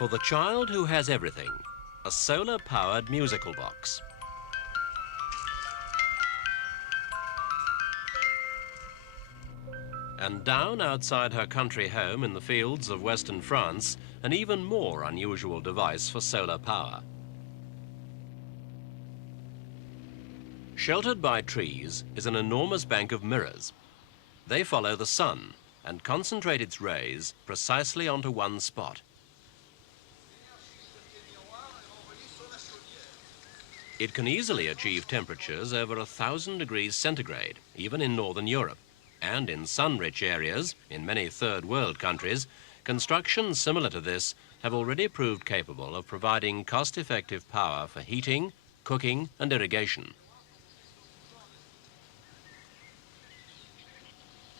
For the child who has everything, a solar-powered musical box. And down outside her country home in the fields of western France, an even more unusual device for solar power. Sheltered by trees is an enormous bank of mirrors. They follow the sun and concentrate its rays precisely onto one spot. It can easily achieve temperatures over 1,000 degrees centigrade, even in northern Europe. And in sun-rich areas, in many third world countries, constructions similar to this have already proved capable of providing cost-effective power for heating, cooking and irrigation.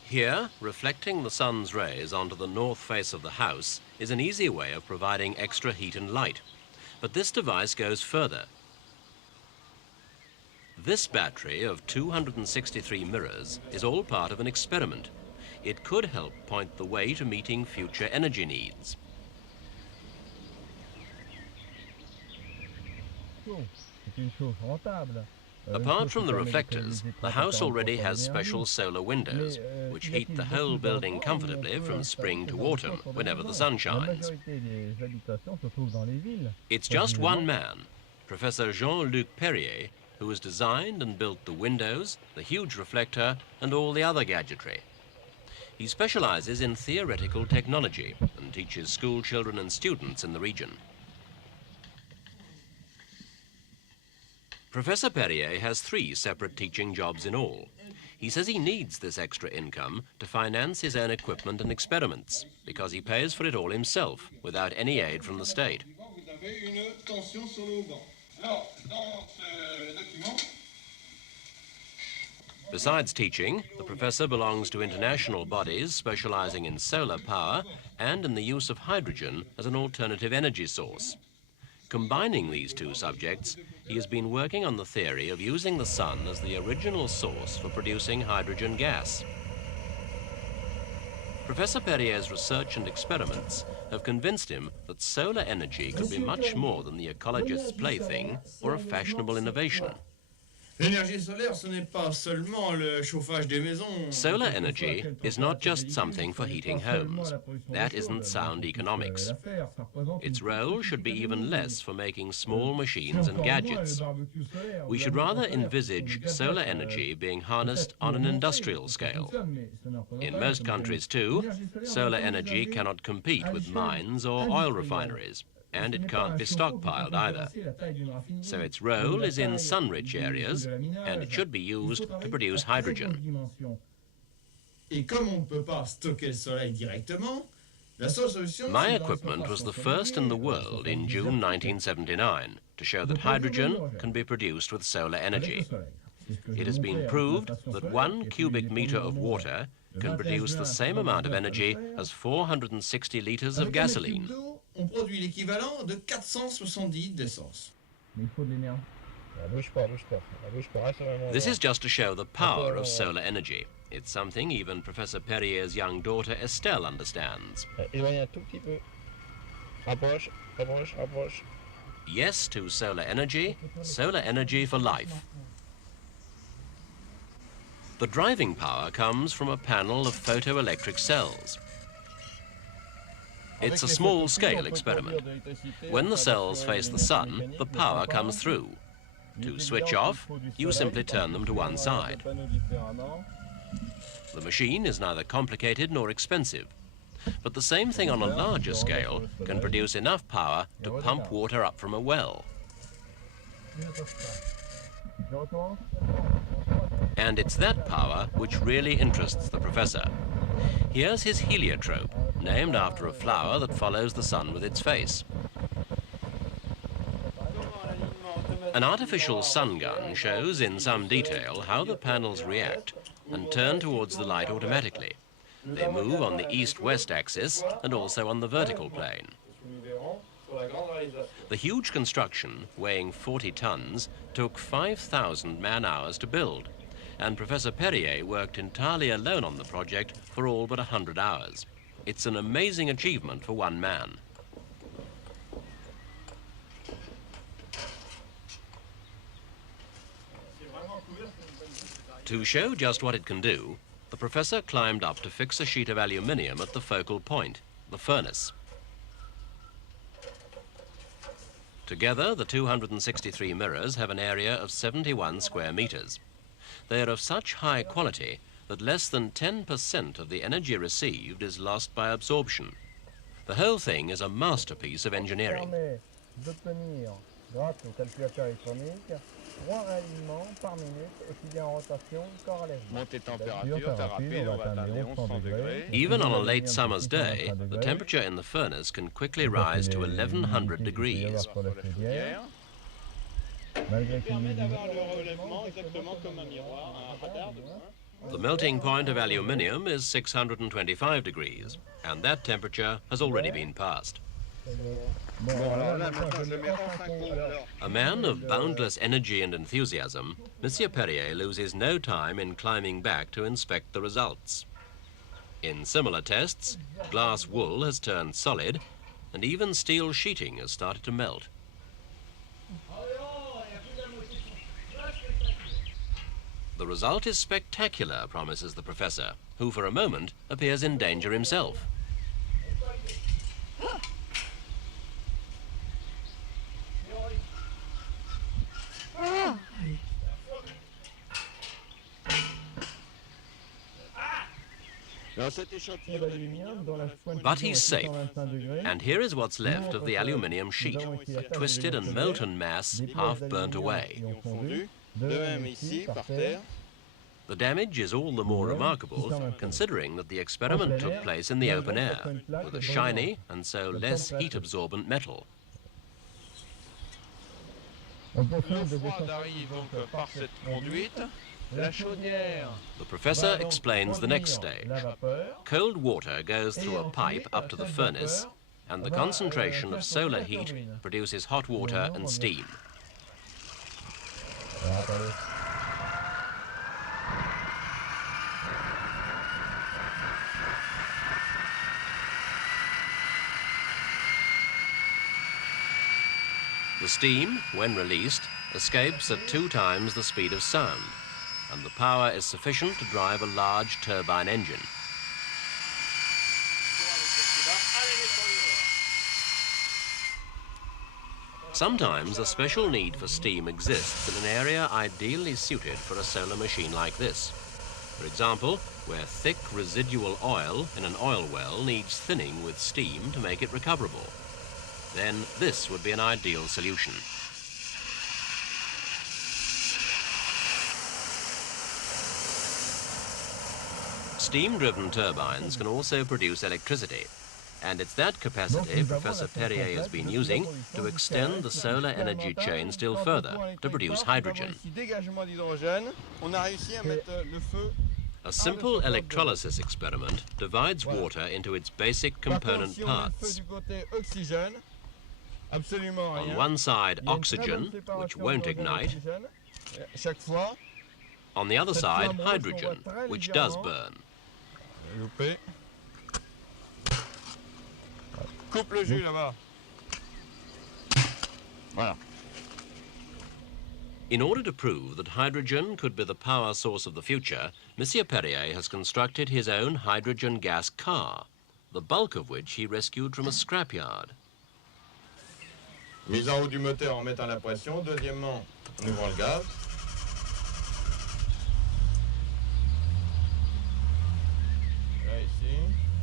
Here, reflecting the sun's rays onto the north face of the house is an easy way of providing extra heat and light. But this device goes further. This battery of 263 mirrors is all part of an experiment. It could help point the way to meeting future energy needs. Apart from the reflectors, the house already has special solar windows, which heat the whole building comfortably from spring to autumn, whenever the sun shines. It's just one man, Professor Jean-Luc Perrier, who has designed and built the windows, the huge reflector, and all the other gadgetry. He specializes in theoretical technology and teaches school children and students in the region. Professor Perrier has 3 separate teaching jobs in all. He says he needs this extra income to finance his own equipment and experiments, because he pays for it all himself, without any aid from the state. Besides teaching, the professor belongs to international bodies specializing in solar power and in the use of hydrogen as an alternative energy source. Combining these 2 subjects, he has been working on the theory of using the sun as the original source for producing hydrogen gas. Professor Perrier's research and experiments have convinced him that solar energy could be much more than the ecologist's plaything or a fashionable innovation. Solar energy is not just something for heating homes. That isn't sound economics. Its role should be even less for making small machines and gadgets. We should rather envisage solar energy being harnessed on an industrial scale. In most countries too, solar energy cannot compete with mines or oil refineries, and it can't be stockpiled either. So its role is in sun-rich areas, and it should be used to produce hydrogen. My equipment was the first in the world in June 1979 to show that hydrogen can be produced with solar energy. It has been proved that 1 cubic meter of water can produce the same amount of energy as 460 liters of gasoline. On produit l'équivalent de 470 d'essence. This is just to show the power of solar energy. It's something even Professor Perrier's young daughter Estelle understands. Yes to solar energy for life. The driving power comes from a panel of photoelectric cells. It's a small-scale experiment. When the cells face the sun, the power comes through. To switch off, you simply turn them to one side. The machine is neither complicated nor expensive, but the same thing on a larger scale can produce enough power to pump water up from a well. And it's that power which really interests the professor. Here's his Heliotrope, named after a flower that follows the sun with its face. An artificial sun gun shows in some detail how the panels react and turn towards the light automatically. They move on the east-west axis and also on the vertical plane. The huge construction, weighing 40 tons, took 5,000 man-hours to build, and Professor Perrier worked entirely alone on the project for all but 100 hours. It's an amazing achievement for one man. To show just what it can do, the professor climbed up to fix a sheet of aluminium at the focal point, the furnace. Together, the 263 mirrors have an area of 71 square meters. They are of such high quality that less than 10% of the energy received is lost by absorption. The whole thing is a masterpiece of engineering. Even on a late summer's day, the temperature in the furnace can quickly rise to 1100 degrees. The melting point of aluminium is 625 degrees, and that temperature has already been passed. A man of boundless energy and enthusiasm, Monsieur Perrier loses no time in climbing back to inspect the results. In similar tests, glass wool has turned solid, and even steel sheeting has started to melt. The result is spectacular, promises the professor, who for a moment appears in danger himself. But he's safe, and here is what's left of the aluminium sheet, a twisted and molten mass half burnt away. The damage is all the more remarkable, considering that the experiment took place in the open air, with a shiny and so less heat-absorbent metal. The professor explains the next stage. Cold water goes through a pipe up to the furnace, and the concentration of solar heat produces hot water and steam. The steam, when released, escapes at 2 times the speed of sound, and the power is sufficient to drive a large turbine engine. Sometimes a special need for steam exists in an area ideally suited for a solar machine like this. For example, where thick residual oil in an oil well needs thinning with steam to make it recoverable. Then this would be an ideal solution. Steam-driven turbines can also produce electricity, and it's that capacity Professor Perrier has been using to extend the solar energy chain still further, to produce hydrogen. A simple electrolysis experiment divides water into its basic component parts. On one side, oxygen, which won't ignite. On the other side, hydrogen, which does burn. Coupe le jus là-bas. Voilà. In order to prove that hydrogen could be the power source of the future, Monsieur Perrier has constructed his own hydrogen gas car, the bulk of which he rescued from a scrapyard. Mise en haut du moteur en mettant la pression. Deuxièmement, en ouvrant le gaz.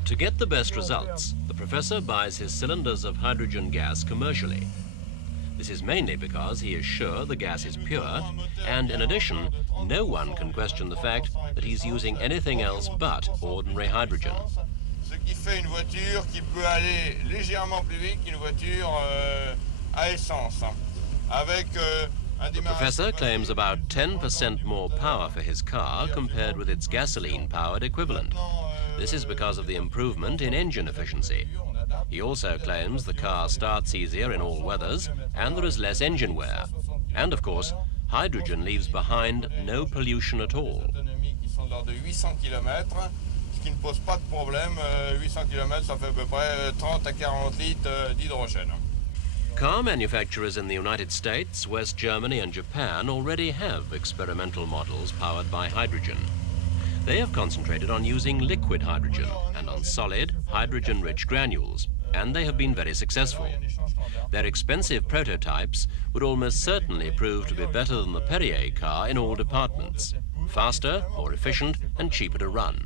To get the best results, the professor buys his cylinders of hydrogen gas commercially. This is mainly because he is sure the gas is pure, and in addition, no one can question the fact that he's using anything else but ordinary hydrogen. Ce qui fait une voiture qui peut aller légèrement plus vite qu'une voiture à essence. Avec The professor claims about 10% more power for his car compared with its gasoline-powered equivalent. This is because of the improvement in engine efficiency. He also claims the car starts easier in all weathers and there is less engine wear. And of course, hydrogen leaves behind no pollution at all. Ce qui ne pose pas de problème. 800 km, ça fait à peu près 30 à 40 litres d'hydrogène. Car manufacturers in the United States, West Germany and Japan already have experimental models powered by hydrogen. They have concentrated on using liquid hydrogen and on solid, hydrogen-rich granules, and they have been very successful. Their expensive prototypes would almost certainly prove to be better than the Perrier car in all departments. Faster, more efficient, and cheaper to run.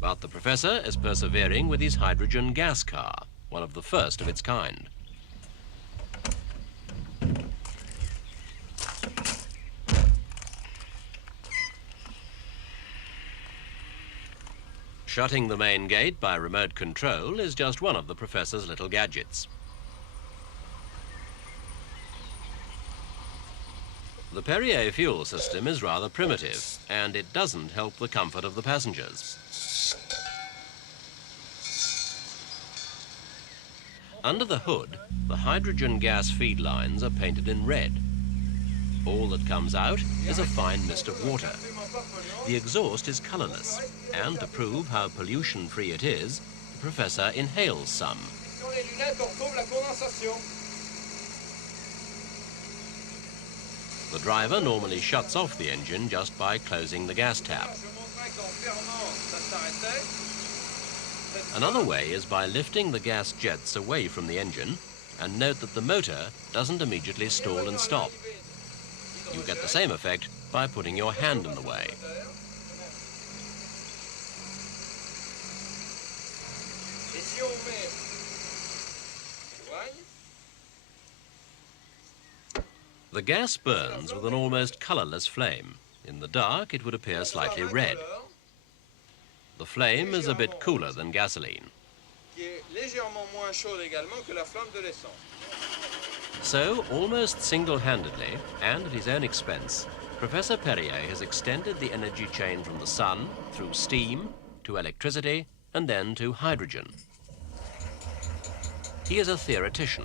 But the professor is persevering with his hydrogen gas car, one of the first of its kind. Shutting the main gate by remote control is just one of the professor's little gadgets. The Perrier fuel system is rather primitive, and it doesn't help the comfort of the passengers. Under the hood, the hydrogen gas feed lines are painted in red. All that comes out is a fine mist of water. The exhaust is colorless, and to prove how pollution-free it is, the professor inhales some. The driver normally shuts off the engine just by closing the gas tap. Another way is by lifting the gas jets away from the engine, and note that the motor doesn't immediately stall and stop. You get the same effect by putting your hand in the way. The gas burns with an almost colorless flame. In the dark, it would appear slightly red. The flame is a bit cooler than gasoline. So, almost single-handedly, and at his own expense, Professor Perrier has extended the energy chain from the sun through steam to electricity and then to hydrogen. He is a theoretician,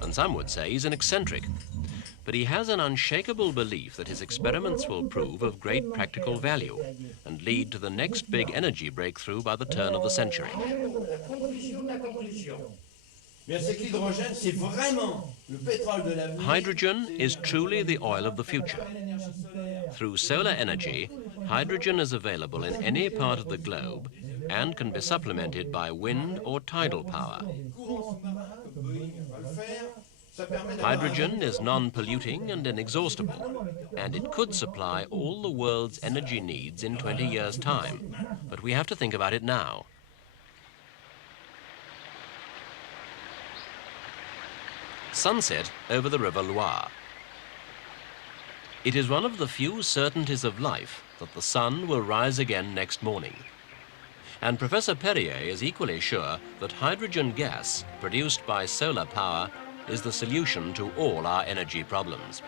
and some would say he's an eccentric. But he has an unshakable belief that his experiments will prove of great practical value and lead to the next big energy breakthrough by the turn of the century. Hydrogen is truly the oil of the future. Through solar energy, hydrogen is available in any part of the globe and can be supplemented by wind or tidal power. Hydrogen is non-polluting and inexhaustible, and it could supply all the world's energy needs in 20 years' time. But we have to think about it now. Sunset over the River Loire. It is one of the few certainties of life that the sun will rise again next morning. And Professor Perrier is equally sure that hydrogen gas produced by solar power is the solution to all our energy problems.